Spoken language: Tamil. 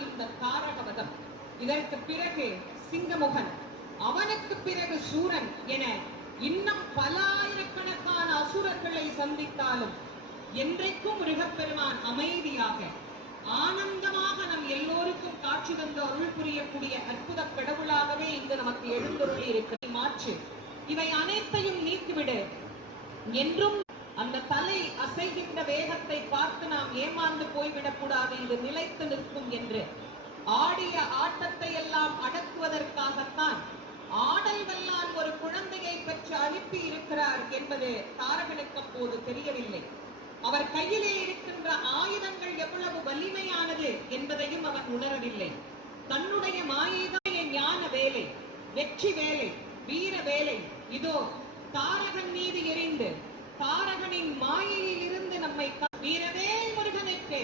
இந்த தாரகவதம், இதற்கு பிறகு சிங்கமுகன், அவனுக்கு பிறகு சூரன் என இன்னும் பல ஆயிரக்கணக்கான அசுரர்களை சந்தித்தாலும் என்றைக்கும் முருகப்பெருமான் அமைதியாக ஆனந்தமாக நம் எல்லோருக்கும் காட்சி தந்து அருள் புரியக்கூடிய அற்புத கடவுளாகவே இங்கு நமக்கு எழுந்தருளி இருக்க மாற்று இவை அனைத்தையும் நீக்கிவிடு என்றும் அந்த தலை அசைகின்ற வேகத்தை பார்த்து நாம் ஏமாந்து போய்விடக் கூடாது, இது நிலைத்து நிற்கும் என்று ஆடிய ஆட்டத்தை எல்லாம் அடக்குவதற்காகத்தான் ஆடல் வல்லான் ஒரு குழந்தையை பெற்று அனுப்பி இருக்கிறார் என்பது தாரகனுக்கு அப்போது தெரியவில்லை. அவர் கையிலே இருக்கின்ற ஆயுதங்கள் எவ்வளவு வலிமையானது என்பதையும் அவன் உணரவில்லை. தன்னுடைய மாயைதாய ஞான வேலை, வெற்றி வேலை, வீர வேலை இதோ தாரகன் மீது எரிந்து தாரகனின் மாயையில் இருந்து நம்மை வீரவேல் முருகனுக்கு